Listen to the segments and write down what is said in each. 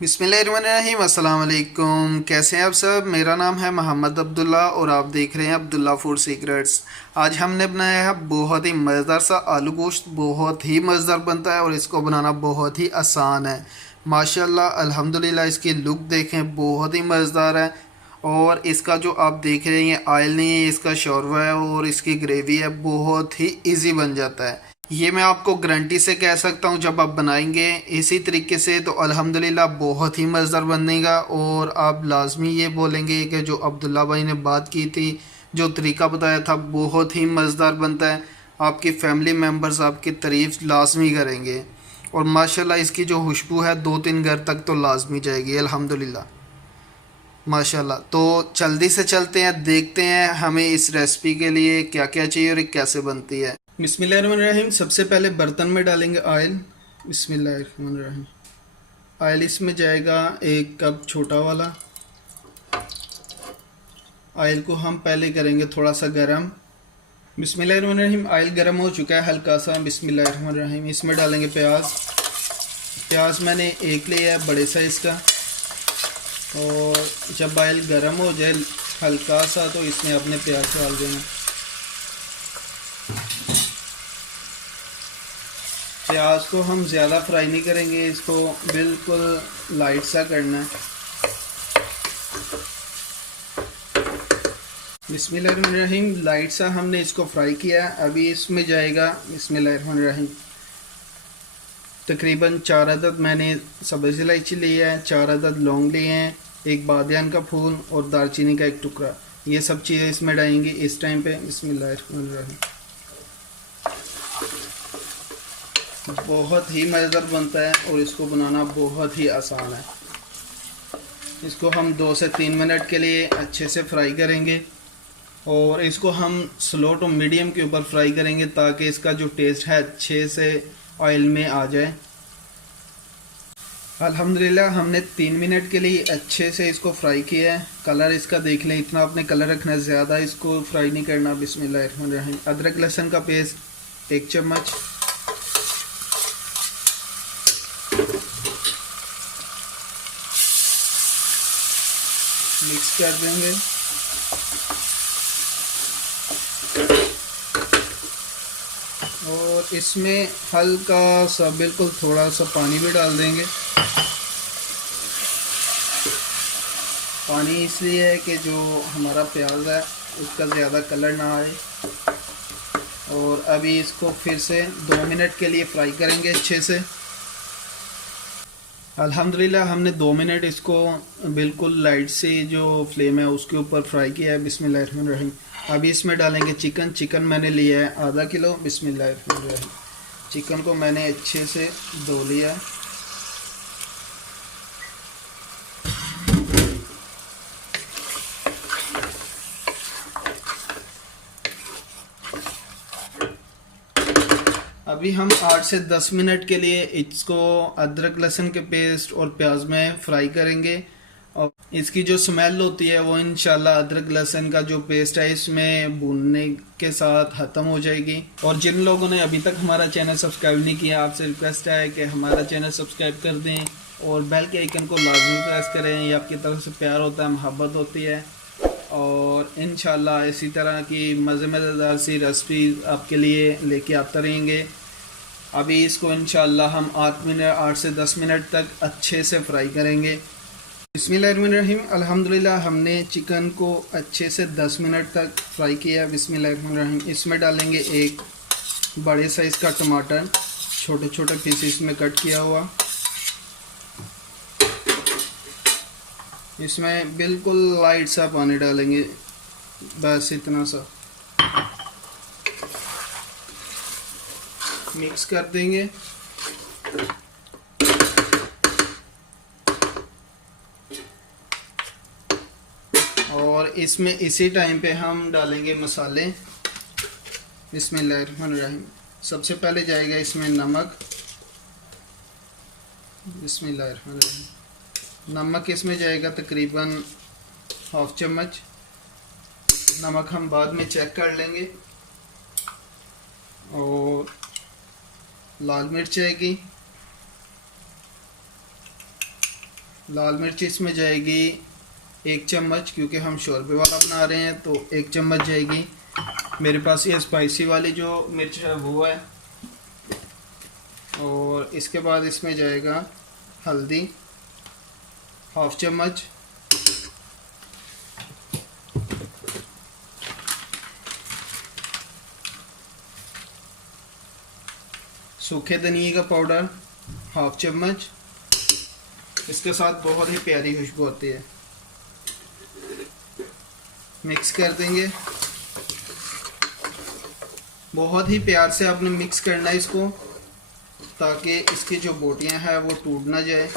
बिस्मिल्लाहिर्रहमानिर्रहीम, अस्सलाम वालेकुम। कैसे हैं आप सब? मेरा नाम है मोहम्मद अब्दुल्ला और आप देख रहे हैं अब्दुल्ला फूड सीक्रेट्स। आज हमने बनाया है बहुत ही मज़ेदार सा आलू गोश्त। बहुत ही मज़ेदार बनता है और इसको बनाना बहुत ही आसान है। माशाल्लाह अल्हम्दुलिल्लाह। इसकी लुक देखें, बहुत ही मज़ेदार है। और इसका जो आप देख रहे हैं ये ऑयल नहीं है, इसका शोरबा है और इसकी ग्रेवी है। बहुत ही इजी बन जाता है। ये मैं आपको गारंटी से कह सकता हूँ, जब आप बनाएंगे इसी तरीके से तो अल्हम्दुलिल्लाह बहुत ही मज़ेदार बनेगा। और आप लाजमी ये बोलेंगे कि जो अब्दुल्ला भाई ने बात की थी, जो तरीका बताया था, बहुत ही मज़ेदार बनता है। आपकी फैमिली मेम्बर्स आपकी तारीफ़ लाजमी करेंगे। और माशाल्लाह इसकी जो खुशबू है 2-3 घर तक तो लाजमी जाएगी अल्हम्दुलिल्लाह। माशाल्लाह। तो जल्दी से चलते हैं, देखते हैं हमें इस रेसिपी के लिए क्या क्या चाहिए और ये कैसे बनती है। बिस्मिल्लाहिर्रहमानिर्रहीम। सबसे पहले बर्तन में डालेंगे ऑयल। बिस्मिल्लाहिर्रहमानिर्रहीम। ऑयल इसमें जाएगा 1 कप छोटा वाला। ऑयल को हम पहले करेंगे थोड़ा सा गरम। बिस्मिल्लाहिर्रहमानिर्रहीम। ऑयल गरम हो चुका है हल्का सा। बिस्मिल्लाहिर्रहमानिर्रहीम। इसमें डालेंगे प्याज। प्याज मैंने एक लिया है बड़े साइज़ का। और जब ऑयल गरम हो जाए हल्का सा तो इसमें अपने प्याज डाल देना। प्याज को हम ज़्यादा फ्राई नहीं करेंगे, इसको बिल्कुल लाइट सा करना है। बिस्मिल्लाहिर्रहमानिर्रहीम। लाइट सा हमने इसको फ्राई किया। अभी इसमें जाएगा बिस्मिल्लाहिर्रहमानिर्रहीम तकरीबन 4 अदद मैंने सब्ज़ इलायची ली है, 4 अदद लौंग लिए हैं, एक बादियान का फूल और दालचीनी का एक टुकड़ा। ये सब चीज़ें इसमें डालेंगी इस टाइम पे। बिस्मिल्लाहिर्रहमानिर्रहीम। बहुत ही मज़ेदार बनता है और इसको बनाना बहुत ही आसान है। इसको हम 2 से 3 मिनट के लिए अच्छे से फ्राई करेंगे। और इसको हम स्लो टू मीडियम के ऊपर फ्राई करेंगे ताकि इसका जो टेस्ट है अच्छे से ऑयल में आ जाए। अल्हम्दुलिल्लाह हमने 3 मिनट के लिए अच्छे से इसको फ्राई किया है। कलर इसका देख लें, इतना आपने कलर रखना है, ज़्यादा इसको फ्राई नहीं करना। बिस्मिल्लाहिर्रहमानिर्रहीम। अदरक लहसुन का पेस्ट 1 चम्मच। मिक्स कर देंगे। और इसमें हल्का सा बिल्कुल थोड़ा सा पानी भी डाल देंगे। पानी इसलिए है कि जो हमारा प्याज है उसका ज़्यादा कलर ना आए। और अभी इसको फिर से 2 मिनट के लिए फ्राई करेंगे अच्छे से। अल्हम्दुलिल्लाह हमने 2 मिनट इसको बिल्कुल लाइट से जो फ्लेम है उसके ऊपर फ्राई किया है। बिस्मिल्लाहिर्रहमानिर्रहीम। अभी इसमें डालेंगे चिकन। चिकन मैंने लिया है आधा किलो। बिस्मिल्लाहिर्रहमानिर्रहीम। चिकन को मैंने अच्छे से धो लिया है। अभी हम 8 से 10 मिनट के लिए इसको अदरक लहसुन के पेस्ट और प्याज में फ्राई करेंगे। और इसकी जो स्मेल होती है वो इंशाल्लाह अदरक लहसुन का जो पेस्ट है इसमें भूनने के साथ ख़त्म हो जाएगी। और जिन लोगों ने अभी तक हमारा चैनल सब्सक्राइब नहीं किया, आपसे रिक्वेस्ट है कि हमारा चैनल सब्सक्राइब कर दें और बेल के आइकन को लाजमी प्रेस करें। ये आपकी तरफ से प्यार होता है, मोहब्बत होती है। और इंशाल्लाह इसी तरह की मज़ेदार सी रेसिपी आपके लिए लेके आते रहेंगे। अभी इसको इंशाल्लाह हम 8 से 10 मिनट तक अच्छे से फ्राई करेंगे। बिस्मिल्लाहिर्रहमानिर्रहीम। अल्हम्दुलिल्लाह हमने चिकन को अच्छे से 10 मिनट तक फ्राई किया। बिस्मिल्लाहिर्रहमानिर्रहीम। इसमें डालेंगे एक बड़े साइज़ का टमाटर, छोटे छोटे पीसेस में कट किया हुआ। इसमें बिल्कुल लाइट सा पानी डालेंगे, बस इतना सा। मिक्स कर देंगे। और इसमें इसी टाइम पे हम डालेंगे मसाले। बिस्मिल्लाहिर्रहमानिर्रहीम। सबसे पहले जाएगा इसमें नमक। बिस्मिल्लाहिर्रहमानिर्रहीम। नमक इसमें जाएगा तकरीबन ½ चम्मच। नमक हम बाद में चेक कर लेंगे। और लाल मिर्च जाएगी। लाल मिर्च इसमें जाएगी 1 चम्मच, क्योंकि हम शोरबे वाला बना रहे हैं तो 1 चम्मच जाएगी। मेरे पास ये स्पाइसी वाली जो मिर्च है वो है। और इसके बाद इसमें जाएगा हल्दी 1/2 चम्मच, सूखे धनिए का पाउडर 1/2 चम्मच। इसके साथ बहुत ही प्यारी खुशबू आती है। मिक्स कर देंगे, बहुत ही प्यार से आपने मिक्स करना है इसको, ताकि इसकी जो बोटियां हैं वो टूट ना जाए।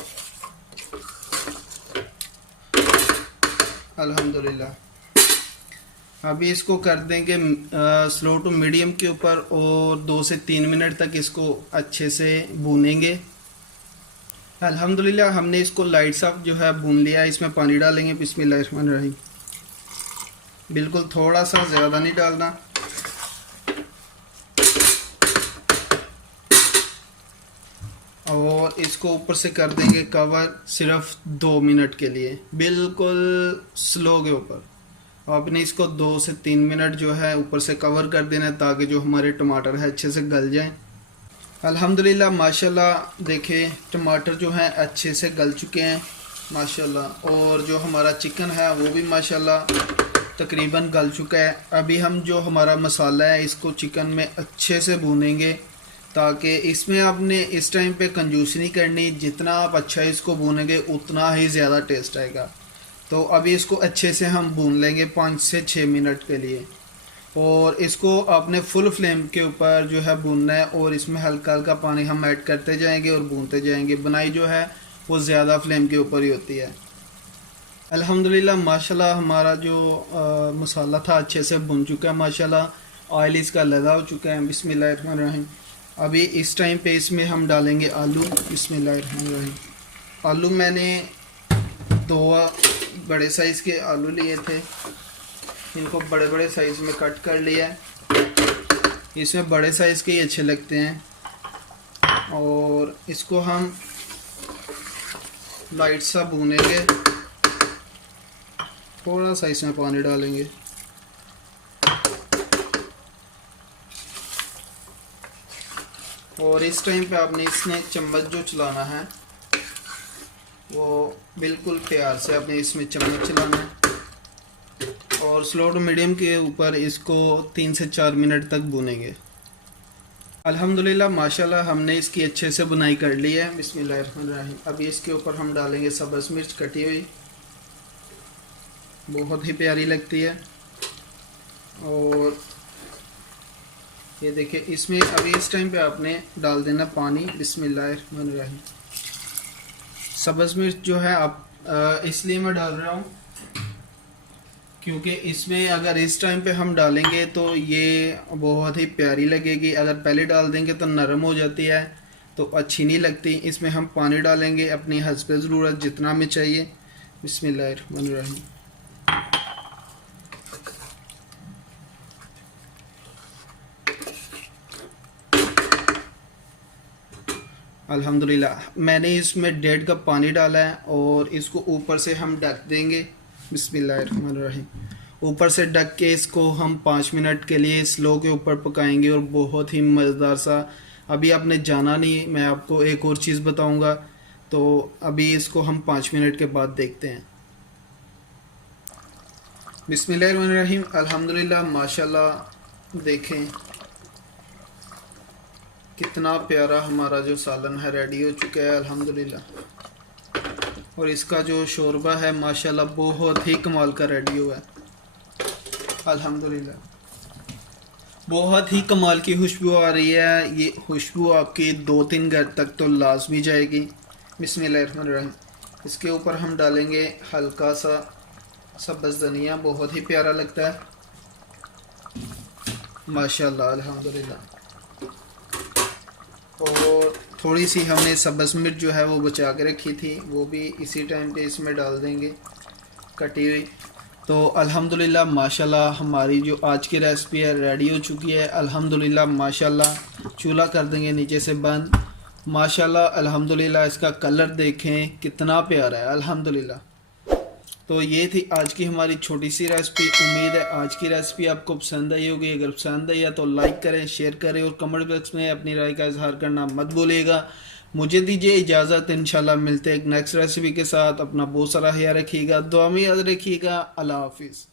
अल्हम्दुलिल्लाह। अभी इसको कर देंगे स्लो टू मीडियम के ऊपर और 2 से 3 मिनट तक इसको अच्छे से भूनेंगे। अल्हम्दुलिल्लाह हमने इसको लाइट सा जो है भून लिया। इसमें पानी डालेंगे, बिस्मिल्लाहिर्रहमानिर्रहीम। बिल्कुल थोड़ा सा, ज़्यादा नहीं डालना। और इसको ऊपर से कर देंगे कवर सिर्फ 2 मिनट के लिए, बिल्कुल स्लो के ऊपर। आपने इसको 2 से 3 मिनट जो है ऊपर से कवर कर देना है, ताकि जो हमारे टमाटर है अच्छे से गल जाएं। अल्हम्दुलिल्लाह माशाल्लाह, देखें टमाटर जो हैं अच्छे से गल चुके हैं माशाल्लाह। और जो हमारा चिकन है वो भी माशाल्लाह तकरीबन गल चुका है। अभी हम जो हमारा मसाला है इसको चिकन में अच्छे से भूनेंगे, ताकि इसमें आपने इस टाइम पे कंजूसी नहीं करनी। जितना आप अच्छा इसको भूनेंगे उतना ही ज़्यादा टेस्ट आएगा। तो अभी इसको अच्छे से हम भून लेंगे 5 से 6 मिनट के लिए। और इसको आपने फुल फ्लेम के ऊपर जो है भूनना है, और इसमें हल्का हल्का पानी हम ऐड करते जाएंगे और भूनते जाएंगे। बनाई जो है वो ज़्यादा फ्लेम के ऊपर ही होती है। अल्हम्दुलिल्लाह माशाल्लाह हमारा जो मसाला था अच्छे से भुन चुका है माशाल्लाह। ऑयल इसका लगा हो चुका है। बिस्मिल्लाहिर्रहमानिर्रहीम। अभी इस टाइम पे इसमें हम डालेंगे आलू। बिस्मिल्लाहिर्रहमानिर्रहीम। आलू मैंने 2 बड़े साइज़ के आलू लिए थे, इनको बड़े बड़े साइज़ में कट कर लिया है। इसमें बड़े साइज़ के ही अच्छे लगते हैं। और इसको हम लाइट सा भूनेंगे, थोड़ा सा इसमें पानी डालेंगे। और इस टाइम पे आपने इसमें चम्मच जो चलाना है वो बिल्कुल प्यार से आपने इसमें चम्मच चलाना है। और स्लो टू मीडियम के ऊपर इसको 3 से 4 मिनट तक भूनेंगे। अल्हम्दुलिल्लाह माशाल्लाह हमने इसकी अच्छे से बुनाई कर ली है। बिस्मिल्लाहिर्रहमानिर्रहीम। अभी इसके ऊपर हम डालेंगे सब्ज़ मिर्च कटी हुई, बहुत ही प्यारी लगती है। और ये देखिए इसमें अभी इस टाइम पे आपने डाल देना पानी। बिस्मिल्लाहिर्रहमानिर्रहीम। सब्ज़ मिर्च जो है आप इसलिए मैं डाल रहा हूँ क्योंकि इसमें अगर इस टाइम पे हम डालेंगे तो ये बहुत ही प्यारी लगेगी। अगर पहले डाल देंगे तो नरम हो जाती है, तो अच्छी नहीं लगती। इसमें हम पानी डालेंगे अपनी हस्ब ज़रूरत, जितना हमें चाहिए। बिस्मिल्लाहिर्रहमानिर्रहीम। अल्हम्दुलिल्लाह मैंने इसमें 1.5 कप पानी डाला है और इसको ऊपर से हम ढक देंगे। बिस्मिल्लाहिर्रहमानिर्रहीम। ऊपर से ढक के इसको हम 5 मिनट के लिए स्लो के ऊपर पकाएंगे और बहुत ही मज़ेदार सा। अभी आपने जाना नहीं, मैं आपको एक और चीज़ बताऊंगा। तो अभी इसको हम 5 मिनट के बाद देखते हैं। बिस्मिल्लाहिर्रहमानिर्रहीम। अल्हम्दुलिल्लाह माशाल्लाह, देखें कितना प्यारा हमारा जो सालन है रेडी हो चुका है अल्हम्दुलिल्लाह। और इसका जो शोरबा है माशाल्लाह बहुत ही कमाल का रेडी हुआ है अल्हम्दुलिल्लाह। बहुत ही कमाल की खुशबू आ रही है। ये खुशबू आपकी 2-3 घर तक तो लाजमी जाएगी। बिस्मिल्लाहिर्रहमानिर्रहीम। इसके ऊपर हम डालेंगे हल्का सा सब्ज़ धनिया, बहुत ही प्यारा लगता है माशाल्लाह अल्हम्दुलिल्लाह। और थोड़ी सी हमने सब्ज़ मिर्च जो है वो बचा के रखी थी, वो भी इसी टाइम पे इसमें डाल देंगे कटी हुई। तो अल्हम्दुलिल्लाह माशाल्लाह हमारी जो आज की रेसिपी है रेडी हो चुकी है अल्हम्दुलिल्लाह माशाल्लाह। चूल्हा कर देंगे नीचे से बंद माशाल्लाह अल्हम्दुलिल्लाह, इसका कलर देखें कितना प्यारा है अल्हम्दुलिल्लाह। तो ये थी आज की हमारी छोटी सी रेसिपी। उम्मीद है आज की रेसिपी आपको पसंद आई होगी। अगर पसंद आई है तो लाइक करें, शेयर करें और कमेंट बॉक्स में अपनी राय का इजहार करना मत भूलिएगा। मुझे दीजिए इजाज़त, इंशाल्लाह मिलते हैं एक नेक्स्ट रेसिपी के साथ। अपना बहुत सारा ख्याल रखिएगा, दुआ में याद रखिएगा। अल्लाह हाफिज़।